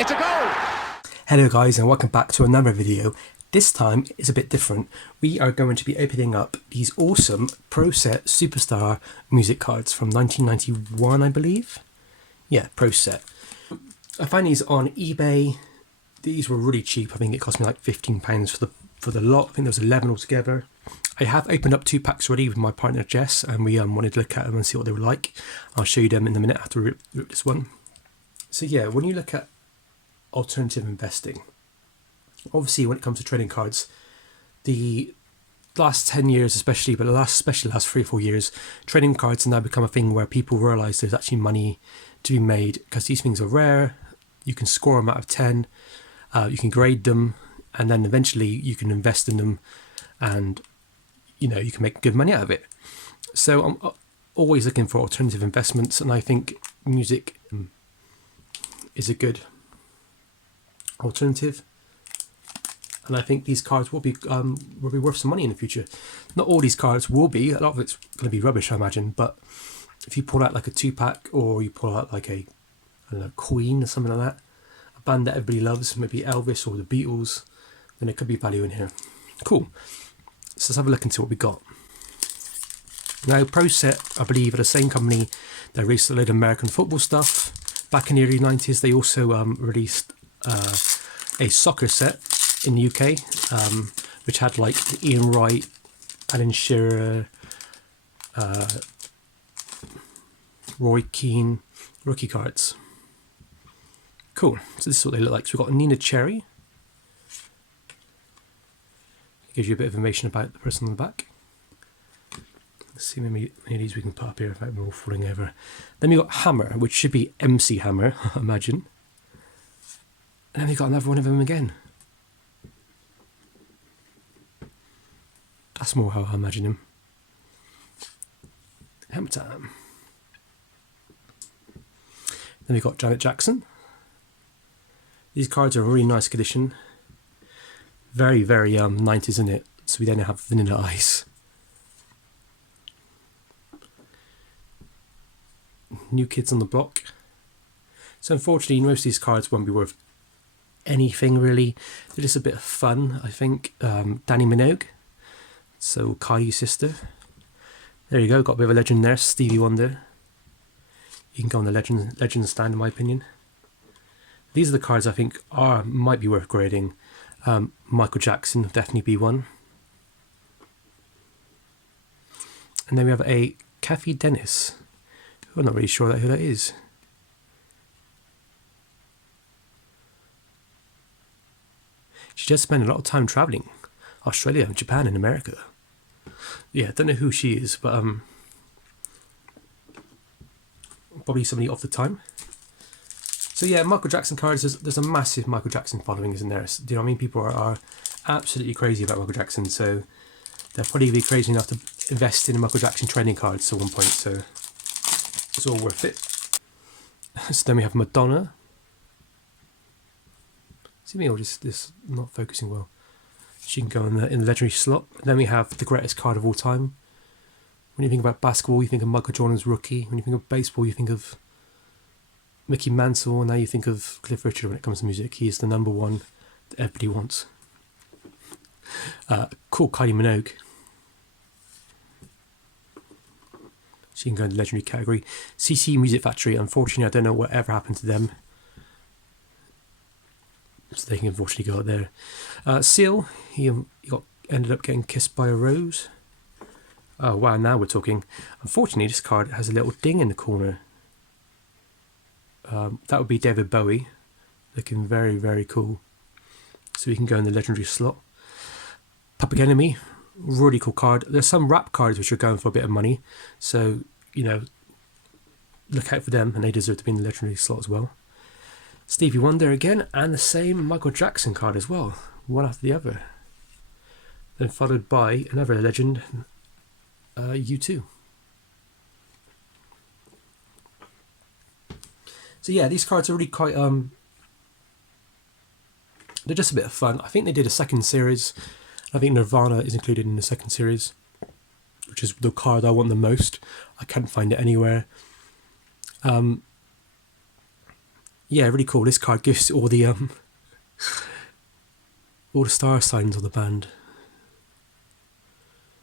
It's a goal! Hello guys, and welcome back to another video. This time is a bit different. We are going to be opening up these awesome Pro Set Superstar music cards from 1991, I believe. Yeah, Pro Set. I found these on eBay. These were really cheap. I think it cost me like £15 for the lot. I think there was 11 altogether. I have opened up 2 packs already with my partner Jess, and we wanted to look at them and see what they were like. I'll show you them in a minute after we rip this one. So yeah, when you look at alternative investing, obviously when it comes to trading cards, the last 10 years especially, but especially the last 3 or 4 years, trading cards have now become a thing where people realise there's actually money to be made because these things are rare. You can score them out of 10, you can grade them, and then eventually you can invest in them, and you know, you can make good money out of it. So I'm always looking for alternative investments, and I think music is a good alternative, and I think these cards will be worth some money in the future. Not all these cards will be. A lot of it's going to be rubbish, I imagine. But if you pull out like a 2-pack, or you pull out like a, I don't know, Queen or something like that, a band that everybody loves, maybe Elvis or the Beatles, then it could be value in here. Cool. So let's have a look and see what we got. Now, Pro Set, I believe, are the same company that released a load of American football stuff. Back in the early 90s, they also released a soccer set in the UK, which had like Ian Wright, Alan Shearer, Roy Keane rookie cards. Cool. So this is what they look like. So we've got Nina Cherry. It gives you a bit of information about the person on the back. Let's see, maybe any of these we can put up here without them all falling over. Then we've got Hammer, which should be MC Hammer, I imagine. And then we've got another one of them again. That's more how I imagine him. Hammer time. Then we've got Janet Jackson. These cards are in really nice condition. Very, very 90s, isn't it? So we then have Vanilla Ice. New Kids on the Block. So unfortunately, most of these cards won't be worth anything really. They're just a bit of fun, I think. Danny Minogue. So Caillou's sister. There you go, got a bit of a legend there. Stevie Wonder. You can go on the legend stand, in my opinion. These are the cards I think might be worth grading. Michael Jackson would definitely be one. And then we have a Kathy Dennis. I'm not really sure who that is. She does spend a lot of time travelling. Australia, Japan and America. Yeah, I don't know who she is, but probably somebody off the time. So yeah, Michael Jackson cards, there's a massive Michael Jackson following, isn't there? Do you know what I mean? People are absolutely crazy about Michael Jackson, so they'll probably be crazy enough to invest in Michael Jackson trading cards at one point, so it's all worth it. So then we have Madonna. See me, or just this not focusing well. She can go in the legendary slot. And then we have the greatest card of all time. When you think about basketball, you think of Michael Jordan's rookie. When you think of baseball, you think of Mickey Mantle. And now you think of Cliff Richard when it comes to music. He is the number one that everybody wants. Cool, Kylie Minogue. She can go in the legendary category. CC Music Factory, unfortunately, I don't know whatever happened to them. So they can unfortunately go out there. Seal, he ended up getting kissed by a rose. Oh wow, now we're talking. Unfortunately, this card has a little ding in the corner. That would be David Bowie. Looking very, very cool. So we can go in the legendary slot. Public Enemy, really cool card. There's some rap cards which are going for a bit of money. So, you know, look out for them, and they deserve to be in the legendary slot as well. Stevie Wonder again, and the same Michael Jackson card as well, one after the other. Then followed by another legend, U2. So yeah, these cards are really quite, they're just a bit of fun. I think they did a second series. I think Nirvana is included in the second series, which is the card I want the most. I can't find it anywhere. Yeah, really cool. This card gives all the star signs of the band.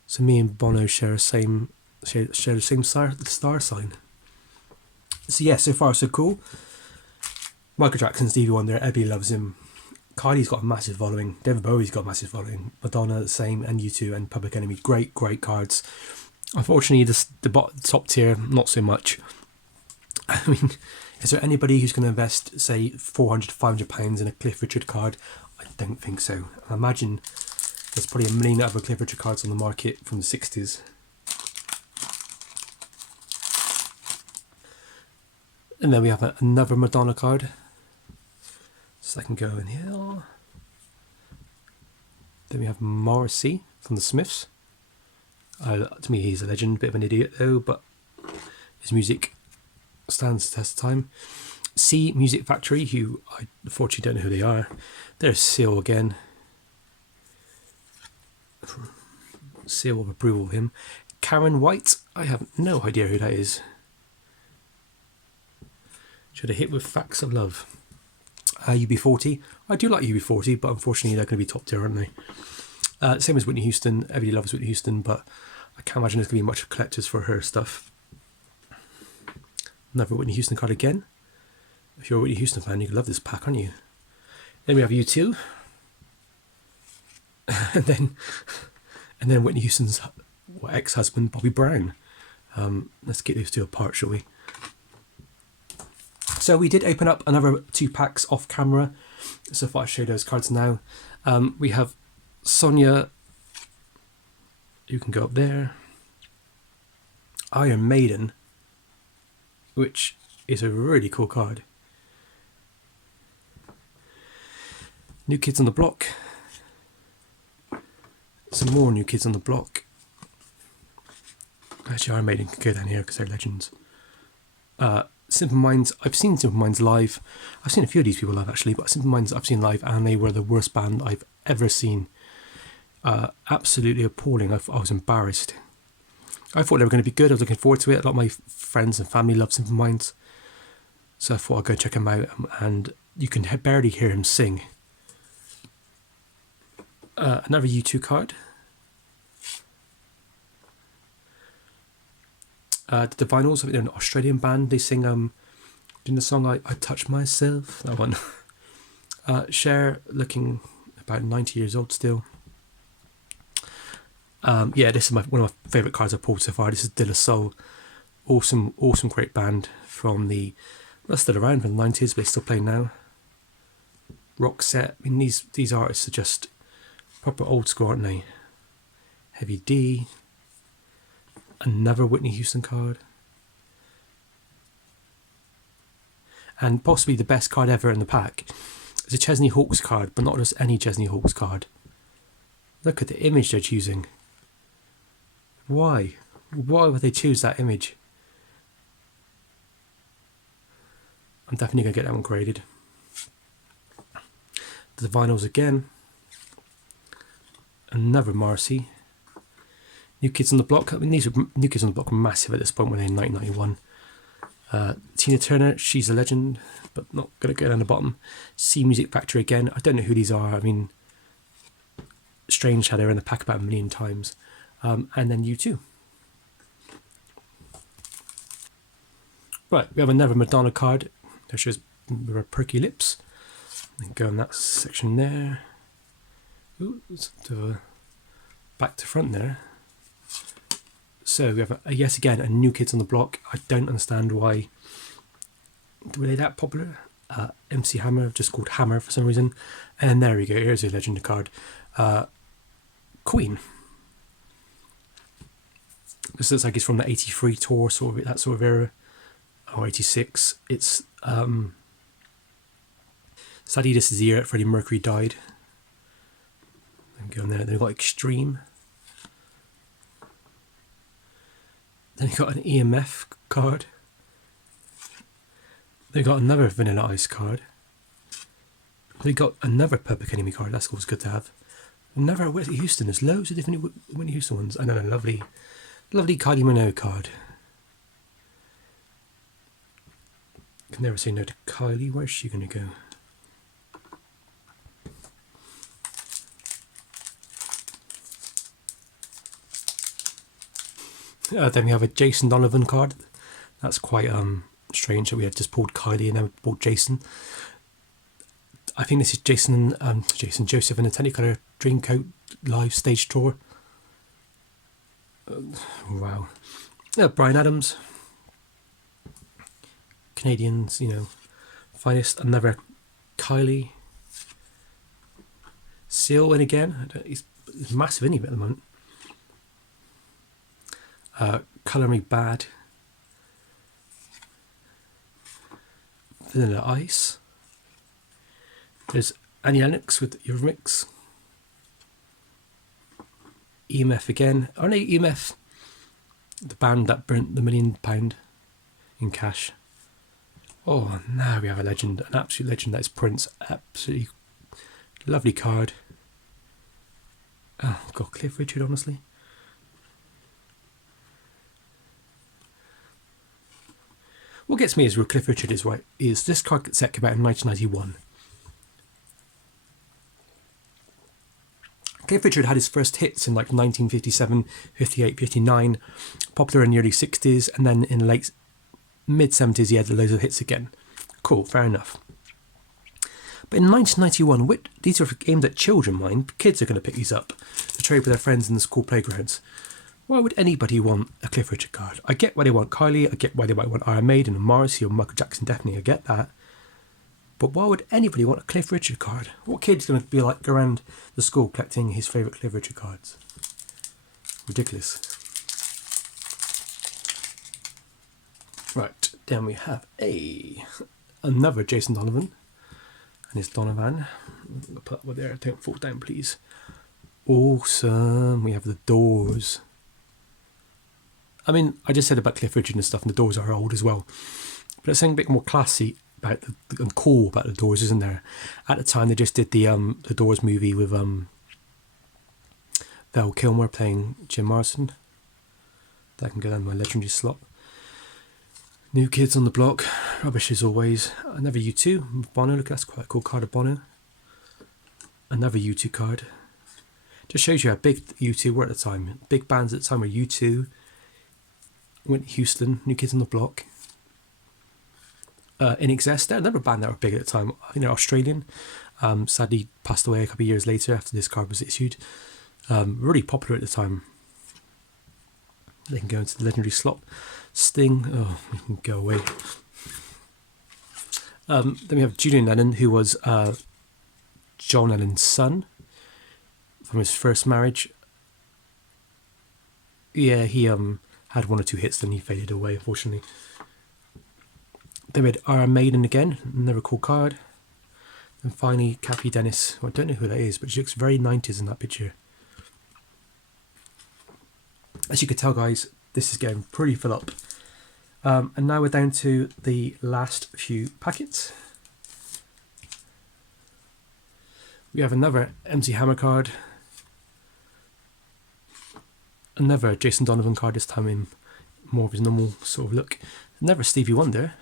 So me and Bono share the same star sign. So yeah, so far so cool. Michael Jackson, Stevie Wonder, everybody loves him. Kylie's got a massive following. David Bowie's got a massive following. Madonna the same, and U2 and Public Enemy. Great cards. Unfortunately, the top tier, not so much. I mean, is there anybody who's going to invest, say, £400 to £500 in a Cliff Richard card? I don't think so. I imagine there's probably a million other Cliff Richard cards on the market from the 60s. And then we have another Madonna card. So I can go in here. Then we have Morrissey from the Smiths. To me, he's a legend, bit of an idiot though, but his music stands the test of time. C Music Factory, who I unfortunately don't know who they are. There's Seal again. Seal of approval of him. Karen White, I have no idea who that is. Should have hit with Facts of Love. UB40. I do like UB40, but unfortunately they're going to be top tier, aren't they? Same as Whitney Houston. Everybody loves Whitney Houston, but I can't imagine there's going to be much collectors for her stuff. Another Whitney Houston card again. If you're a Whitney Houston fan, you love this pack, aren't you? Then we have U2. and then Whitney Houston's ex-husband, Bobby Brown. Let's get those two apart, shall we? So we did open up another 2 packs off camera. So if I show those cards now. We have Sonia. You can go up there. Iron Maiden, which is a really cool card. New Kids on the Block. Some more New Kids on the Block. Actually, Iron Maiden can go down here because they're legends. Simple Minds, I've seen Simple Minds live. I've seen a few of these people live actually, but Simple Minds I've seen live and they were the worst band I've ever seen. Absolutely appalling. I was embarrassed. I thought they were going to be good. I was looking forward to it. A lot of my friends and family love Simple Minds. So I thought I'd go check him out, and you can barely hear him sing. Another U2 card. The Vinyls, they're an Australian band. They sing in the song I Touch Myself, that one. Cher, looking about 90 years old still. Yeah, this is one of my favourite cards I've pulled so far. This is De La Soul. Awesome, great band from they're still around from the 90s, but they still play now. Rock Set. I mean, these artists are just proper old school, aren't they? Heavy D. Another Whitney Houston card. And possibly the best card ever in the pack is a Chesney Hawkes card, but not just any Chesney Hawkes card. Look at the image they're choosing. Why? Why would they choose that image? I'm definitely going to get that one graded. The Vinyls again. Another Morrissey. New Kids on the Block. I mean, New Kids on the Block were massive at this point when they were in 1991. Tina Turner, she's a legend, but not going to go down the bottom. C Music Factory again. I don't know who these are. I mean, strange how they're in the pack about a million times. And then U2. Right, we have another Madonna card. There shows her perky lips. And go in that section there. Ooh, back to front there. So we have yet again a New Kids on the Block. I don't understand why. Were they that popular? MC Hammer, just called Hammer for some reason. And there we go. Here's a legendary card. Queen. This looks like it's from the 83 tour, sort of that sort of era, or 86. It's sadly this is the year Freddie Mercury died. And go on there. They've got Extreme. Then you've got an EMF card. They've got another Vanilla Ice card. They've got another Public Enemy card. That's always good to have. Another Whitney Houston. There's loads of different Whitney Houston ones. And then a lovely Kylie Minogue card. Can never say no to Kylie. Where's she going to go? Then we have a Jason Donovan card. That's quite strange that we had just pulled Kylie and then pulled Jason. I think this is Jason Joseph and the Technicolor Dreamcoat live stage tour. Wow. Bryan Adams. Canadians, finest. Another Kylie. Seal in again. He's massive, isn't he, at the moment? Colour Me Bad. Vanilla Ice. There's Annie Lennox with Eurythmics. EMF again. Oh no, EMF. The band that burnt the £1 million in cash. Oh, now we have a legend, an absolute legend. That is Prince. Absolutely lovely card. Oh, God, Cliff Richard, honestly. What gets me is with Cliff Richard is this card set came out in 1991. Cliff Richard had his first hits in like 1957, 58, 59, popular in the early 60s, and then in the late mid-70s he had loads of hits again. Cool, fair enough. But in 1991, these are aimed at children, mind. Kids are going to pick these up to trade with their friends in the school playgrounds. Why would anybody want a Cliff Richard card? I get why they want Kylie, I get why they might want Iron Maiden and Morrissey or Michael Jackson, definitely, I get that. But why would anybody want a Cliff Richard card? What kid's going to be like, go around the school collecting his favourite Cliff Richard cards? Ridiculous. Right, then we have another Jason Donovan and his Donovan. I'll put that one there, don't fall down please. Awesome, we have the Doors. I mean, I just said about Cliff Richard and stuff, and the Doors are old as well. But there's something a bit more classy about and cool about the Doors, isn't there? At the time, they just did the Doors movie with Val Kilmer playing Jim Morrison. That can go down my legendary slot. New Kids on the Block, rubbish as always. Another U2, Bono, look, that's quite a cool card of Bono. Another U2 card. Just shows you how big U2 were at the time. Big bands at the time were U2, Whitney Houston, New Kids on the Block. In Excess, they're another band that were big at the time. I think they're Australian. Sadly passed away a couple of years later after this card was issued. Really popular at the time. They can go into the legendary slot. Sting, oh, we can go away. Then we have Julian Lennon, who was John Lennon's son from his first marriage. Yeah, he had one or two hits, then he faded away, unfortunately. Then we had Iron Maiden again, another cool card. And finally, Kathy Dennis. Well, I don't know who that is, but she looks very 90s in that picture. As you can tell, guys, this is getting pretty full up. And now we're down to the last few packets. We have another MC Hammer card. Another Jason Donovan card, this time in more of his normal sort of look. Another Stevie Wonder.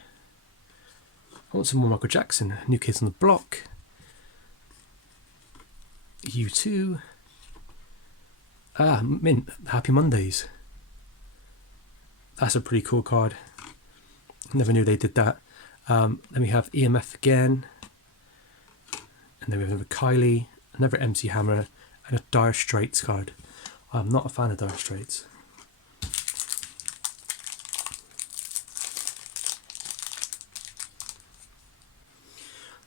I want some more Michael Jackson. New Kids on the Block. U2. Mint. Happy Mondays. That's a pretty cool card. Never knew they did that. Then we have EMF again. And then we have another Kylie, another MC Hammer, and a Dire Straits card. I'm not a fan of Dire Straits.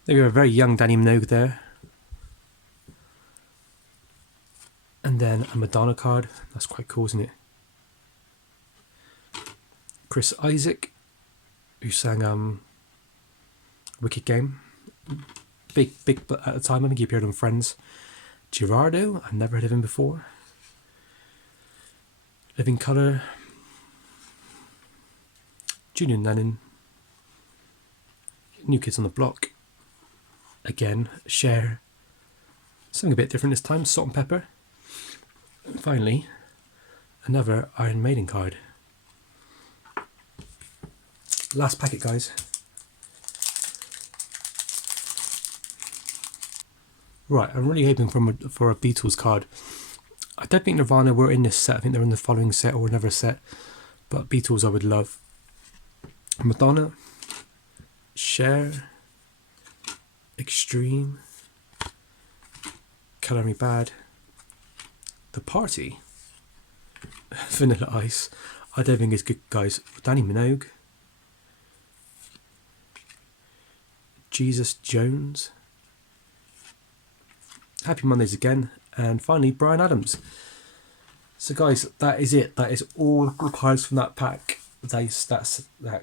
Then we have a very young Danny Minogue there. And then a Madonna card. That's quite cool, isn't it? Chris Isaac, who sang Wicked Game. Big at the time, I think he appeared on Friends. Gerardo, I've never heard of him before. Living Colour. Julian Lennon. New Kids on the Block. Again, Cher. Something a bit different this time, Salt and Pepper. And finally, another Iron Maiden card. Last packet, guys. Right, I'm really hoping for a Beatles card. I don't think Nirvana were in this set. I think they're in the following set or another set. But Beatles I would love. Madonna, Cher, Extreme, Colour Me Bad, The Party, Vanilla Ice. I don't think it's good, guys. Danny Minogue, Jesus Jones, Happy Mondays again, and finally Bryan Adams. So guys, that is it. That is all the cards from that pack. That's that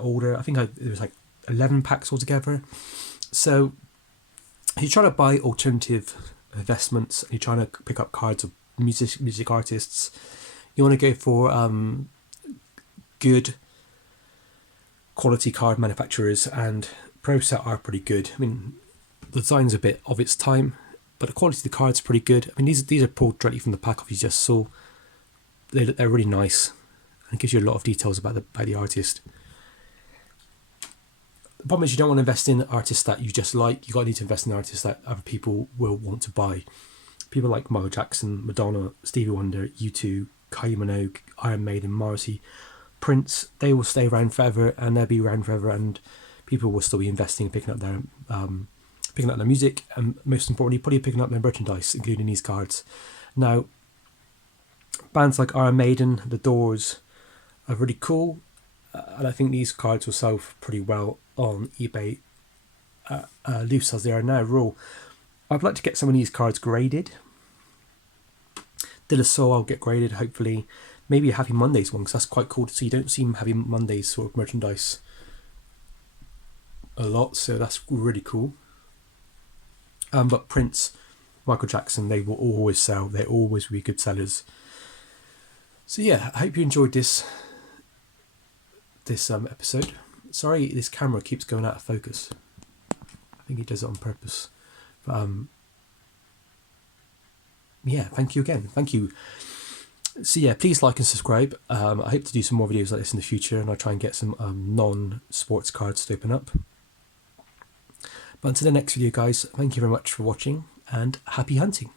order. I think there was like 11 packs altogether. So if you're trying to buy alternative investments, you're trying to pick up cards of music artists, you want to go for good quality card manufacturers, and Pro Set are pretty good. I mean, the design's a bit of its time, but the quality of the cards pretty good. I mean, these are pulled directly from the pack off you just saw. They're really nice, and it gives you a lot of details about the artist. The problem is you don't want to invest in artists that you just like. You need to invest in artists that other people will want to buy. People like Michael Jackson, Madonna, Stevie Wonder, U2, Kylie Minogue, Iron Maiden, Morrissey, Prince. They will stay around forever, and they'll be around forever, and people will still be investing and picking up their music, and most importantly, probably picking up their merchandise, including these cards. Now, bands like Iron Maiden, The Doors are really cool, and I think these cards will sell pretty well on eBay, loose as they are now, raw. I'd like to get some of these cards graded. De La Soul I'll get graded, hopefully. Maybe a Happy Mondays one, because that's quite cool to see. You don't see Happy Mondays sort of merchandise a lot, so that's really cool. But Prince, Michael Jackson, they will always sell. They always will be good sellers. So yeah, I hope you enjoyed this episode. Sorry, this camera keeps going out of focus. I think it does it on purpose. But yeah, thank you again. Thank you. So yeah, please like and subscribe. I hope to do some more videos like this in the future, and I'll try and get some non-sports cards to open up. But until the next video, guys, thank you very much for watching, and happy hunting.